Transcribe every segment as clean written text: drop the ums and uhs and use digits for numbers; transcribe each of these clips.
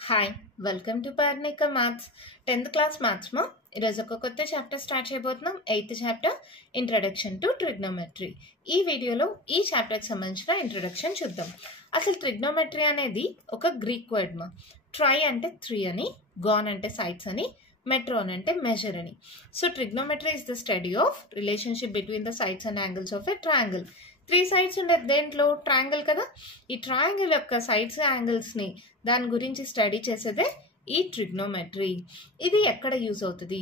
Hi welcome to Parnika maths 10th class maths మా ఈరోజు ఒక కొత్త చాప్టర్ స్టార్ట్ చేయబోతున్నాం 8th chapter introduction to trigonometry. ఈ వీడియోలో ఈ చాప్టర్కి సంబంధించిన ఇంట్రడక్షన్ చూద్దాం. అసలు ట్రిగ్నోమెట్రీ అనేది ఒక గ్రీక్ వర్డ్ మా. ట్రై అంటే 3 అని, గాన్ అంటే సైడ్స్ అని, మెట్రోన్ అంటే మెజర్ అని. So trigonometry is the study of relationship between the sides and angles of a triangle. 3 sides ఉండేది దేంట్లో ట్రయాంగిల్ కదా. ఈ ట్రయాంగిల్ యొక్క సైడ్స్ యాంగిల్స్ని దాని గురించి స్టడీ చేసేదే ఈ ట్రిగ్నోమెట్రీ. ఇది ఎక్కడ యూజ్ అవుతుంది?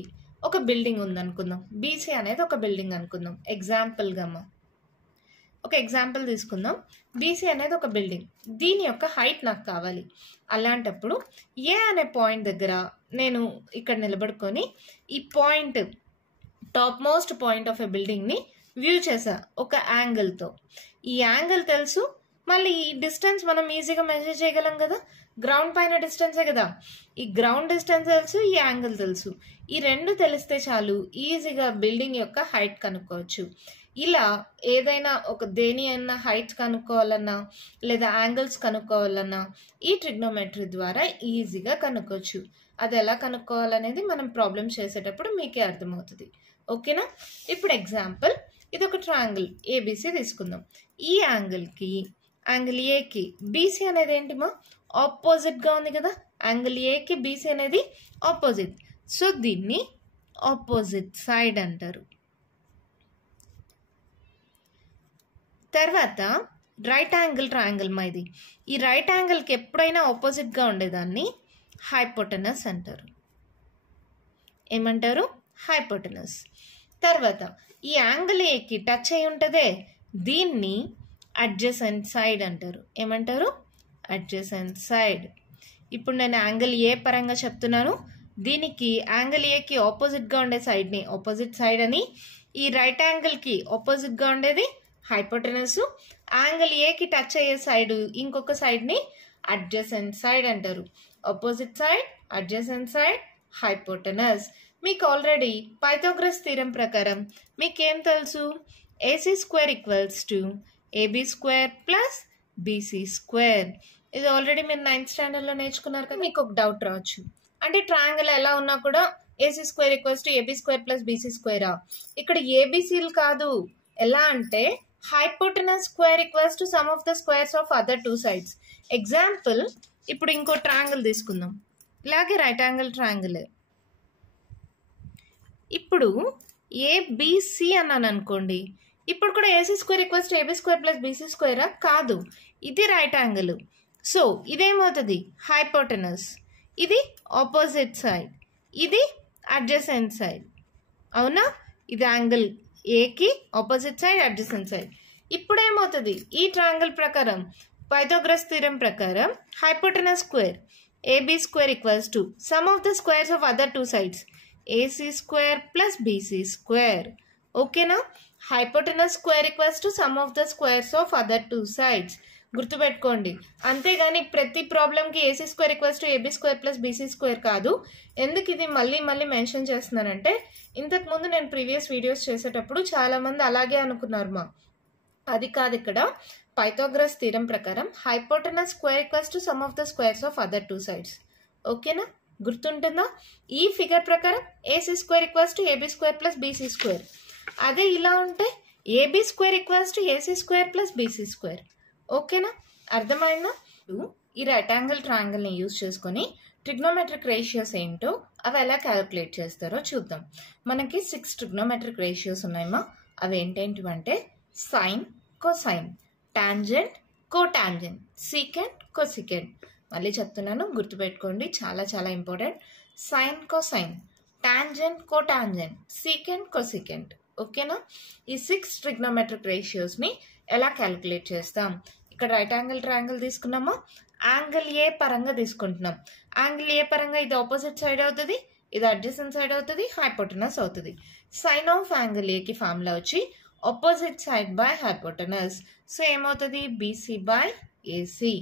ఒక బిల్డింగ్ ఉందనుకుందాం, బీసీ అనేది ఒక బిల్డింగ్ అనుకుందాం. ఎగ్జాంపుల్గా ఒక ఎగ్జాంపుల్ తీసుకుందాం. బీసీ అనేది ఒక బిల్డింగ్, దీని యొక్క హైట్ నాకు కావాలి. అలాంటప్పుడు ఏ అనే పాయింట్ దగ్గర నేను ఇక్కడ నిలబడుకొని ఈ point top most point of a బిల్డింగ్ని వ్యూ చేసా ఒక యాంగిల్తో. ఈ యాంగిల్ తెలుసు, మళ్ళీ ఈ డిస్టెన్స్ మనం ఈజీగా మెజర్ చేయగలం కదా. గ్రౌండ్ పైన డిస్టెన్సే కదా. ఈ గ్రౌండ్ డిస్టెన్స్ తెలుసు, ఈ యాంగిల్ తెలుసు. ఈ రెండు తెలిస్తే చాలు ఈజీగా బిల్డింగ్ యొక్క హైట్ కనుక్కోవచ్చు. ఇలా ఏదైనా ఒక దేని అయినా హైట్ కనుక్కోవాలన్నా లేదా యాంగిల్స్ కనుక్కోవాలన్నా ఈ ట్రిగ్నోమెట్రీ ద్వారా ఈజీగా కనుక్కోవచ్చు. అది ఎలా కనుక్కోవాలనేది మనం ప్రాబ్లమ్స్ చేసేటప్పుడు మీకే అర్థమవుతుంది. ఓకేనా? ఇప్పుడు ఎగ్జాంపుల్, ఇది ఒక ట్రయాంగిల్ ఏబిసి తీసుకుందాం. ఈ యాంగిల్ ఏకి బీసీ అనేది ఏంటి మా? ఆపోజిట్గా ఉంది కదా. యాంగిల్ ఏకి బీసీ అనేది ఆపోజిట్. సో దీన్ని ఆపోజిట్ సైడ్ అంటారు. తర్వాత రైట్ యాంగిల్ ట్రయాంగిల్ మా ఇది. ఈ రైట్ యాంగిల్కి ఎప్పుడైనా ఆపోజిట్గా ఉండేదాన్ని హైపోటెనస్ అంటారు. ఏమంటారు? హైపోటెనస్. తర్వాత ఈ యాంగిల్ ఏకి టచ్ అయి ఉంటుందే, దీన్ని అడ్జసెంట్ సైడ్ అంటారు. ఏమంటారు? Adjacent side. ఇప్పుడు నేను యాంగిల్ ఏ పరంగా చెప్తున్నాను. దీనికి యాంగిల్ ఏకి ఆపోజిట్గా ఉండే సైడ్ని ఆపోజిట్ సైడ్ అని, ఈ రైట్ యాంగిల్కి ఆపోజిట్గా ఉండేది హైపోటెనస్. యాంగిల్ ఏకి టచ్ అయ్యే సైడ్ ఇంకొక సైడ్ని అడ్జసెంట్ సైడ్ అంటారు. Opposite side, adjacent side, hypotenuse. మీకు ఆల్రెడీ పైథాగరస్ థీరం ప్రకారం మీకేం తెలుసు? AC square equals to AB square plus BC square. ఇది ఆల్రెడీ మీరు 9th స్టాండర్డ్లో నేర్చుకున్నారు కదా. మీకు ఒక డౌట్ రావచ్చు, అంటే ట్రయాంగిల్ ఎలా ఉన్నా కూడా AC square equals to AB square plus BC స్క్వేరా? ఇక్కడ ఏబీసీలు కాదు. ఎలా అంటే hypotenuse square equals to sum of the squares of other 2 sides. Example, ఇప్పుడు ఇంకో ట్రయాంగిల్ తీసుకుందాం. ఇలాగే రైట్ యాంగిల్ ట్రయాంగిల్. ఇప్పుడు ఏబిసి అన్నాను అనుకోండి, ఇప్పుడు కూడా AC square equals to AB square plus BC స్క్వేరా? కాదు. ఇది రైట్ యాంగిల్. సో ఇదేమవుతుంది? హైపోటెనస్. ఇది ఆపోజిట్ సైడ్, ఇది అడ్జసెంట్ సైడ్. అవునా? ఇది యాంగిల్ ఏకి ఆపోజిట్ సైడ్, అడ్జసెంట్ సైడ్. ఇప్పుడు ఏమవుతుంది? ఈ ట్రయాంగిల్ ప్రకారం పైథాగరస్ థీరం ప్రకారం hypotenuse square AB square equals to sum of the squares of other 2 sides AC square plus BC square. ఓకేనా? Hypotenuse square equals to sum of the squares of other 2 sides. గుర్తుపెట్టుకోండి. అంతేగాని ప్రతి ప్రాబ్లంకి AC square equals to AB square plus BC square కాదు. ఎందుకు ఇది మళ్ళీ mention చేస్తున్నానంటే, ఇంతకుముందు నేను ప్రీవియస్ వీడియోస్ చేసేటప్పుడు చాలామంది అలాగే అనుకున్నారు మా. అది కాదు. ఇక్కడ పైథాగరస్ థీరం ప్రకారం hypotenuse square equals to sum of the squares of other 2 sides. ఓకేనా? గుర్తుంటుందా? ఈ ఫిగర్ ప్రకారం AC square equals to AB square plus BC square. అదే ఇలా ఉంటే AB square equals to AC square plus BC square. ఓకేనా? అర్థమైందా? ఈ రైట్ యాంగిల్ ట్రయాంగిల్ని యూజ్ చేసుకొని ట్రిగ్నోమెట్రిక్ రేషియోస్ ఏంటో అవి ఎలా క్యాలిక్యులేట్ చేస్తారో చూద్దాం. మనకి 6 ట్రిగ్నోమెట్రిక్ రేషియోస్ ఉన్నాయమ్మా. అవి ఏంటంటే sine, cosine, tangent, cotangent, secant, cosecant. మళ్ళీ చెప్తున్నాను, గుర్తుపెట్టుకోండి, చాలా important. Sine, cosine, tangent, cotangent, secant, cosecant. ఓకేనా? ఈ 6 ట్రిగ్నోమెట్రిక్ రేషియోస్ని ఎలా క్యాలిక్యులేట్ చేస్తాం? ఇక్కడ రైట్ యాంగిల్ ట్రయాంగిల్ తీసుకున్నామా, యాంగిల్ ఏ పరంగా తీసుకుంటున్నాం. యాంగిల్ ఏ పరంగా ఇది ఆపోజిట్ సైడ్ అవుతుంది, ఇది అడ్జసెంట్ సైడ్ అవుతుంది, హైపోటెనస్ అవుతుంది. సైన్ ఆఫ్ యాంగిల్ ఏకి ఫార్ములా వచ్చి opposite side by hypotenuse. So ఏమవుతుంది? BC by AC.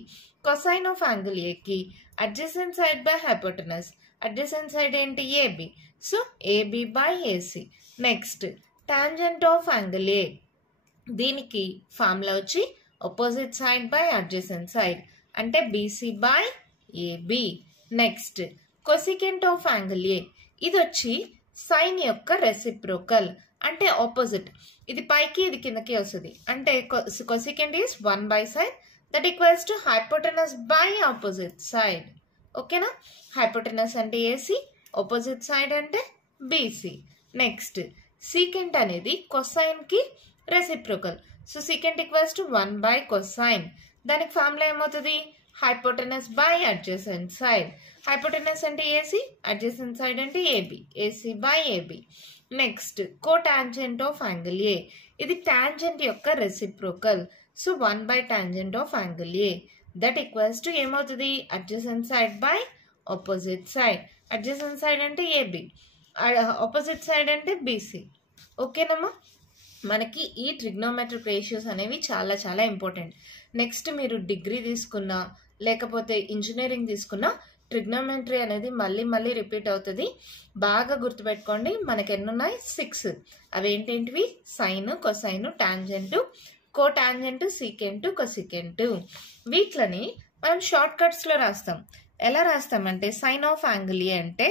Cosine of angle ఏకి adjacent side by hypotenuse. Adjacent side ఏంటి? AB. So AB by AC. Next tangent of angle A, దీనికి formula వచ్చి opposite side by adjacent side, అంటే BC by AB. Next cosecant of angle A, ఇది వచ్చి sign యొక్క reciprocal అంటే opposite. ఇది పైకి ఇది కిందకి వస్తుంది. అంటే cosecant is 1/sin that equals to hypotenuse by opposite side. ఓకేనా? హైపోటెనస్ అంటే ఏసీ, ఆపోజిట్ సైడ్ అంటే బీసీ. నెక్స్ట్ సీకెంట్ అనేది కొసైన్ కి reciprocal. So secant equals to 1/cosine. దానికి ఫార్ములా ఏమవుతుంది? Hypotenuse by adjacent side. Hypotenuse అంటే ఏసీ, అడ్జసెంట్ సైడ్ అంటే AB, AC by AB. Next cotangent of angle A, ఇది tangent యొక్క reciprocal. So 1/tangent of angle A that equals to ఏమవుతుంది? Adjacent side by opposite side. Adjacent side అంటే AB, opposite side అంటే BC. ఓకేనమ్మా? మనకి ఈ trigonometric ratios అనేవి చాలా చాలా ఇంపార్టెంట్. నెక్స్ట్ మీరు డిగ్రీ తీసుకున్నా లేకపోతే ఇంజనీరింగ్ తీసుకున్నా ట్రిగ్నోమెట్రీ అనేది మళ్ళీ మళ్ళీ రిపీట్ అవుతుంది. బాగా గుర్తుపెట్టుకోండి. మనకి ఎన్నున్నాయి? 6. అవి ఏంటేంటివి? Sine, cosine, tangent, cotangent, secant, cosecant. వీటిని మనం షార్ట్ కట్స్ లో రాస్తాం. ఎలా రాస్తామంటే సైన్ ఆఫ్ యాంగిల్ ఏ అంటే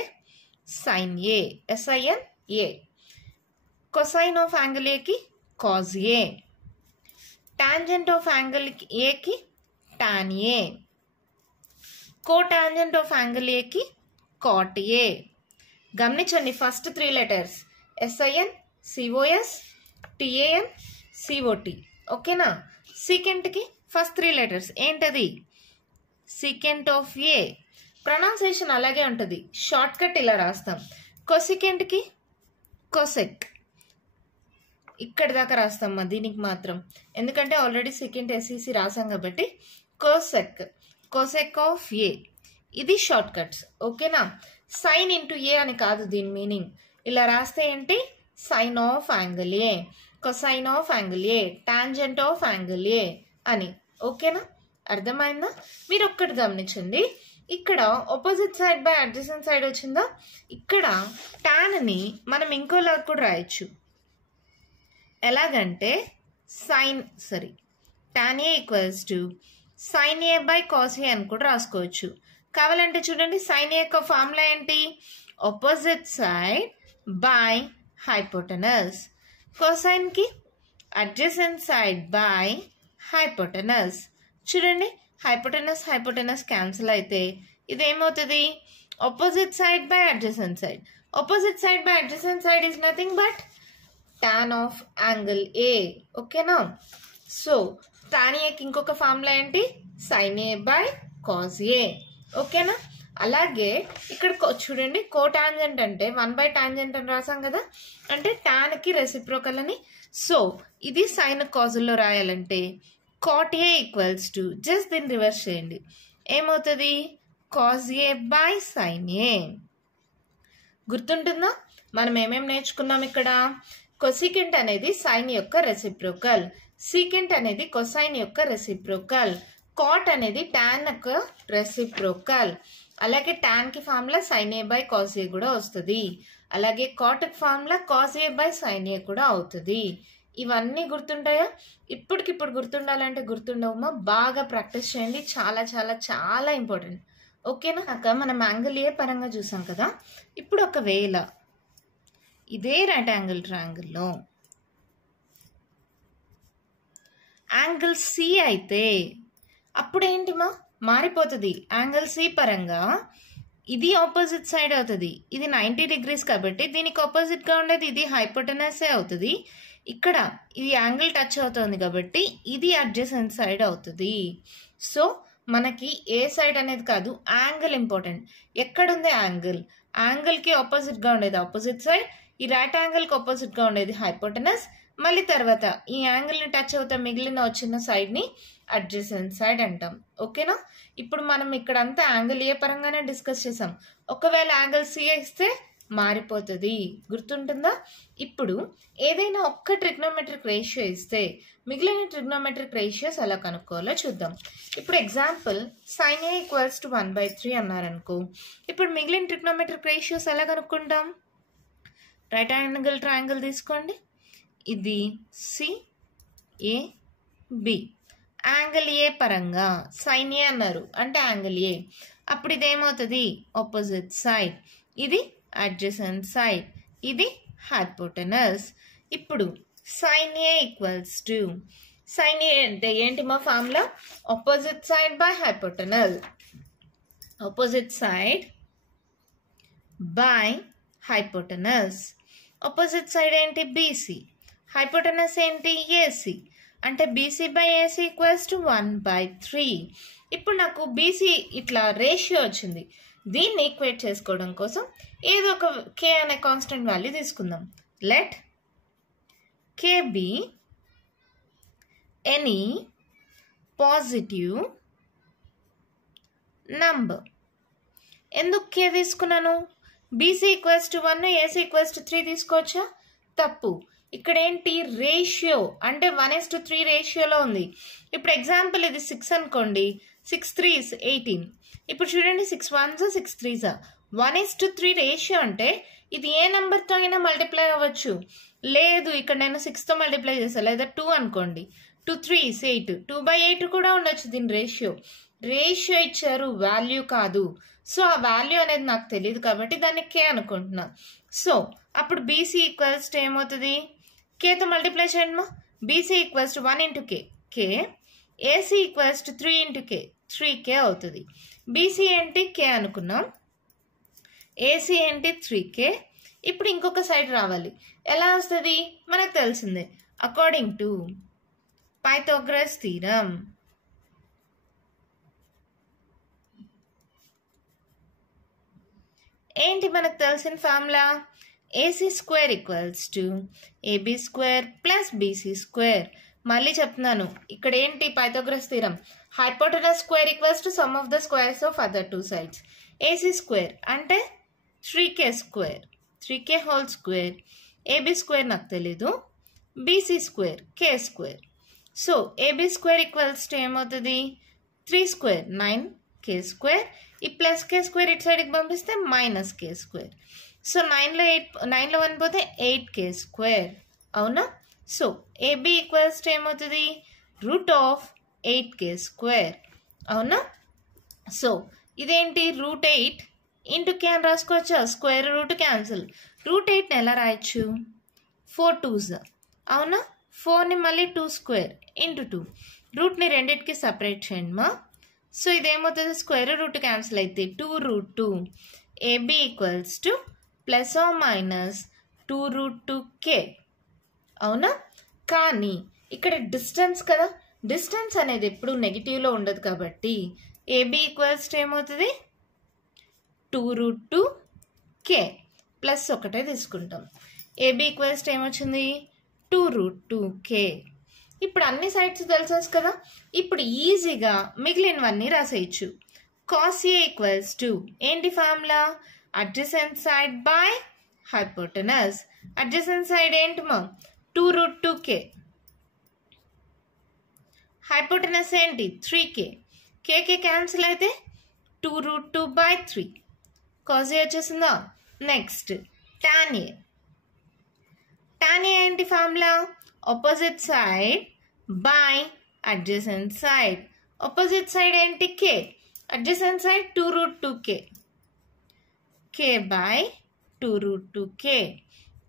sine A, SIN A. Cosine of angle ఏకి cos A, tangent of angle ఏకి tan A, cotangent of angle ఏకి కాట్ ఏ. గమనించండి, first 3 letters SIN, COS, TAN, COT. ఓకేనా? సీకెంట్ కి ఫస్ట్ 3 లెటర్స్ ఏంటది? Secant of A. Pronunciation అలాగే ఉంటుంది, short cut ఇలా రాస్తాం. కొసికెంట్ కి కొసెక్, ఇక్కడ దాకా రాస్తాం దీనికి మాత్రం, ఎందుకంటే ఆల్రెడీ సెకండ్ SEC రాసాం కాబట్టి. Cosec, cosec of A. ఇది షార్ట్ కట్స్. ఓకేనా? సైన్ ఇంటూ ఏ అని కాదు దీని మీనింగ్. ఇలా రాస్తే ఏంటి? Sine of angle A, cosine of angle A, tangent of angle A అని. ఓకేనా? అర్థమైందా? మీరు ఒక్కటి గమనించండి, ఇక్కడ opposite side by adjacent side వచ్చిందా? ఇక్కడ టాన్ ని మనం ఇంకోలా కూడా రాయొచ్చు. ఎలాగంటే tan A equals to sine A by cos A అని కూడా రాసుకోవచ్చు. కావాలంటే చూడండి, సైన్ ఏ యొక్క ఫార్ములా ఏంటి? Opposite side by hypotenuse. Cosine కి అడ్జసెంట్ సైడ్ బై హైపోటెనస్. చూడండి, హైపోటెనస్ హైపోటెనస్ క్యాన్సిల్ అయితే ఇదేమవుతుంది? Opposite side by adjacent side. Opposite side by adjacent side is nothing but tan of angle A. ఓకేనా? So tan ఏకి ఇంకొక formula ఏంటి? Sine A by cos A. ఓకేనా? అలాగే ఇక్కడ చూడండి, కోటాంజెంట్ అంటే 1/tangent అని రాసాం కదా, అంటే tan కి రెసిప్రోకల్ అని. సో ఇది సైన్ కాజుల్లో రాయాలంటే cot A equals to, just దీన్ని రివర్స్ చేయండి, ఏమవుతుంది? Cos A by sine A. గుర్తుంటుందా మనం ఏమేం నేర్చుకున్నాం ఇక్కడ? కొసికెంట్ అనేది సైన్ యొక్క రెసిప్రోకల్, సీకెంట్ అనేది కొసైన్ యొక్క రెసిప్రోకల్, కాట్ అనేది టాన్ యొక్క రెసిప్రోకల్. అలాగే టాన్ కి formula sine A by cos A కూడా వస్తుంది. అలాగే కాట్ కి formula cos A by sine A కూడా అవుతుంది. ఇవన్నీ గుర్తుంటాయా? ఇప్పటికిప్పుడు గుర్తుండాలంటే గుర్తుండవమ్మా, బాగా ప్రాక్టీస్ చేయండి. చాలా చాలా చాలా ఇంపార్టెంట్. ఓకేనా? అక్క మనం యాంగిల్ ఏ పరంగా చూసాం కదా. ఇప్పుడు ఒకవేళ ఇదే రైట్ యాంగిల్ ట్రయాంగిల్లో యాంగిల్ సి అయితే అప్పుడు ఏంటిమా? మారిపోతుంది. యాంగిల్ సి పరంగా ఇది ఆపోజిట్ సైడ్ అవుతుంది. ఇది 90 degrees కాబట్టి దీనికి ఆపోజిట్ గా ఉండేది ఇది హైపోటెనస్ అవుతుంది. ఇక్కడ ఇది యాంగిల్ టచ్ అవుతుంది కాబట్టి ఇది అడ్జసెంట్ సైడ్ అవుతుంది. సో మనకి ఏ సైడ్ అనేది కాదు, యాంగిల్ ఇంపార్టెంట్. ఎక్కడుంది యాంగిల్? యాంగిల్ కి ఆపోజిట్ గా ఉండేది ఆపోజిట్ సైడ్, ఈ రైట్ యాంగిల్ కి ఆపోజిట్ గా ఉండేది హైపోటెనస్. మళ్ళీ తర్వాత ఈ యాంగిల్ ని టచ్ అవుతా మిగిలిన వచ్చిన సైడ్ ని అడ్జసెంట్ సైడ్ అంటాం. ఓకేనా? ఇప్పుడు మనం ఇక్కడ అంతా యాంగిల్ ఏ పరంగానే డిస్కస్ చేసాం. ఒకవేళ యాంగిల్ సి ఇస్తే మారిపోతుంది. గుర్తుంటుందా? ఇప్పుడు ఏదైనా ఒక్క ట్రిగ్నోమెట్రిక్ రేషియో ఇస్తే మిగిలిన ట్రిగ్నోమెట్రిక్ రేషియోస్ ఎలా కనుక్కోవాలో చూద్దాం. ఇప్పుడు example sine A equals to 1/3 అన్నారనుకో. ఇప్పుడు మిగిలిన ట్రిగ్నోమెట్రిక్ రేషియోస్ ఎలా కనుక్కుంటాం? రైట్ యాంగిల్ ట్రయాంగిల్ తీసుకోండి, ఇది CAB. యాంగిల్ ఏ పరంగా సైన్ ఏ అన్నారు అంటే యాంగిల్ ఏ. అప్పుడు ఇదేమవుతుంది ఆపోజిట్ సైడ్, ఇది అడ్జసెంట్ సైడ్, ఇది హైపోటెనస్. ఇప్పుడు sin A equals to sin A అంటే ఏంటి మా formula opposite side by hypotenuse. Opposite side by hypotenuse. Opposite side ఏంటి BC, హైపోటెనస్ ఏంటి AC, అంటే BC by AC equals to 1/3. ఇప్పుడు నాకు BC ఇట్లా రేషియో వచ్చింది. దీన్ని ఈక్వేట్ చేసుకోవడం కోసం ఏదో ఒక K అనే కాన్స్టెంట్ వాల్యూ తీసుకుందాం. Let K be any positive number. ఎందుకు K తీసుకున్నాను? BC equals to 1, AC equals to 3 తీసుకోవచ్చా? తప్పు. ఇక్కడ ఏంటి రేషియో అంటే 1:3 రేషియోలో ఉంది. ఇప్పుడు ఎగ్జాంపుల్ ఇది 6 అనుకోండి, 6 3 18. ఇప్పుడు చూడండి 6 1s 6 3s 1:3 రేషియో అంటే ఇది ఏ నెంబర్తో అయినా మల్టిప్లై అవ్వచ్చు. లేదు ఇక్కడ నేను 6తో మల్టిప్లై చేస్తాను, లేదా 2 అనుకోండి, 2 3s 8, 2/8 కూడా ఉండొచ్చు దీని రేషియో. రేషియో ఇచ్చారు, వాల్యూ కాదు. సో ఆ వాల్యూ అనేది నాకు తెలియదు కాబట్టి దాన్ని K అనుకుంటున్నా. సో అప్పుడు BC ఈక్వల్స్ టు ఏమవుతుంది, Kతో మల్టిప్లై చేయండి మా. BC equals to 1 into K, AC equals to 3 into K, 3K అవుతుంది. BC ఏంటి K అనుకున్నాం, AC ఏంటి 3K. ఇప్పుడు ఇంకొక సైడ్ రావాలి. ఎలా వస్తుంది మనకు తెలిసిందే, అకార్డింగ్ టు పైథాగరస్ థీరం. ఏంటి మనకు తెలిసిన formula, AC square equals to AB square plus BC square. మళ్ళీ చెప్తున్నాను, ఇక్కడ ఏంటి Pythagoras theorem, hypotenuse square equals to sum of the squares of other two sides. AC square అంటే 3K square, 3K whole square. AB square నాకు తెలీదు, BC square K square. So AB square equals to ఏమవుతుంది 3 square 9K square. ఈ plus K square ఇటు సైడ్కి పంపిస్తే minus K square. So 9లో 1 పోతే 8K square, అవునా? సో AB ఈక్వల్స్ టు ఏమవుతుంది రూట్ ఆఫ్ 8K స్క్వేర్, అవునా? సో ఇదేంటి √8 ఇంటూ K అని రాసుకోవచ్చా, స్క్వేర్ రూట్ క్యాన్సిల్. √8ని ఎలా రాయొచ్చు, 4 2s, అవునా? 4ని మళ్ళీ 2 స్క్వేర్ ఇంటూ 2, రూట్ని రెండింటికి సపరేట్ చేయండి మా. సో ఇదేమవుతుంది స్క్వేర్ రూట్ క్యాన్సిల్ అయితే 2√2. AB equals to plus or minus 2√2K, అవునా? కానీ ఇక్కడ డిస్టెన్స్ కదా, డిస్టెన్స్ అనేది ఎప్పుడు నెగిటివ్లో ఉండదు కాబట్టి AB ఈక్వల్స్ టు ఏమవుతుంది 2√2K ప్లస్ ఒకటే తీసుకుంటాం. AB ఈక్వల్స్ టు ఏమొచ్చింది 2√2K. ఇప్పుడు అన్ని సైడ్స్ తెలిసేది కదా, ఇప్పుడు ఈజీగా మిగిలినవన్నీ రాసేయచ్చు. cos A ఈక్వల్స్ టు ఏంటి formula, adjacent side by hypotenuse. Adjacent side ఏంటి మా 2√2K, హైపోటెనస్ ఏంటి 3K, K క్యాన్సిల్ అయితే 2√2/3, cos A వచ్చేసిందా. Next tan A. tan A ఏంటి formula, opposite side by adjacent side. Opposite side ఏంటి K, adjacent side 2√2K, K by 2√2K,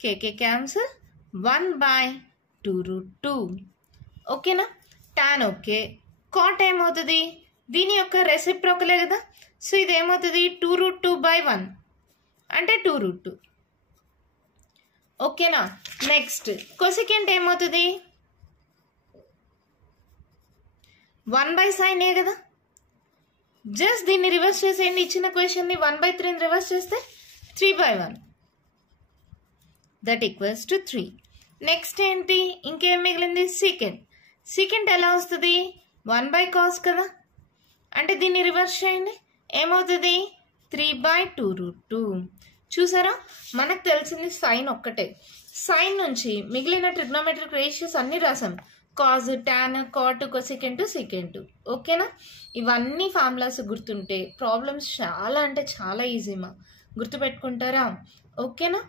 K cancel 1/2√2. ఓకేనా? tan okay. cot ఏమవుతుంది, దీని యొక్క రెసిప్రోకలే కదా. సో ఇది ఏమవుతుంది 2√2/1 అంటే 2√2. ఓకేనా? నెక్స్ట్ కొసికెంట్ ఏమవుతుంది 1/sin A కదా. జస్ట్ దీన్ని రివర్స్ చేసేయండి, ఇచ్చిన క్వశ్చన్ని 1/3ని రివర్స్ చేస్తే 3/1, దట్ ఈక్వల్స్ టు 3. నెక్స్ట్ ఏంటి ఇంకేం మిగిలింది సీకెంట్. సీకెంట్ ఎలా వస్తుంది 1/cos కదా, అంటే దీన్ని రివర్స్ చేయండి ఏమవుతుంది 3/2√2. చూసారా, మనకు తెలిసింది సైన్ ఒక్కటే. సైన్ నుంచి మిగిలిన ట్రిగ్నోమెట్రిక్ రేషియోస్ అన్ని రాసాం, cos tan cot cosecant secant. ఓకేనా? ఇవన్నీ ఫార్ములాస్ గుర్తుంటే ప్రాబ్లమ్స్ చాలా అంటే చాలా ఈజీమా, గుర్తుపెట్టుకుంటారా? ఓకేనా?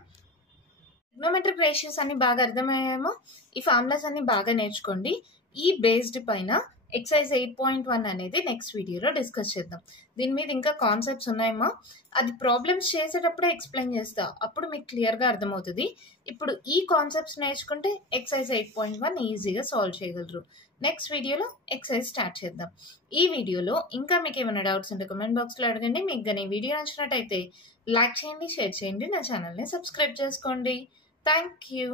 ట్రిగ్నోమెట్రిక్ రేషియోస్ అన్ని బాగా అర్థమయ్యాయేమో, ఈ ఫార్ములాస్ అన్ని బాగా నేర్చుకోండి. ఈ బేస్డ్ పైన ఎక్సైజ్ 8.1 అనేది నెక్స్ట్ వీడియోలో డిస్కస్ చేద్దాం. దీని మీద ఇంకా కాన్సెప్ట్స్ ఉన్నాయమ్మా, అది ప్రాబ్లమ్స్ చేసేటప్పుడే ఎక్స్ప్లెయిన్ చేస్తా, అప్పుడు మీకు క్లియర్గా అర్థమవుతుంది. ఇప్పుడు ఈ కాన్సెప్ట్స్ నేర్చుకుంటే ఎక్సైజ్ 8.1 ఈజీగా సాల్వ్ చేయగలరు. నెక్స్ట్ వీడియోలో ఎక్సైజ్ స్టార్ట్ చేద్దాం. ఈ వీడియోలో ఇంకా మీకు ఏమైనా డౌట్స్ ఉంటే కామెంట్ బాక్స్లో అడగండి. మీకు కానీ వీడియో నచ్చినట్టయితే లైక్ చేయండి, షేర్ చేయండి, నా ఛానల్ని సబ్స్క్రైబ్ చేసుకోండి. Thank you.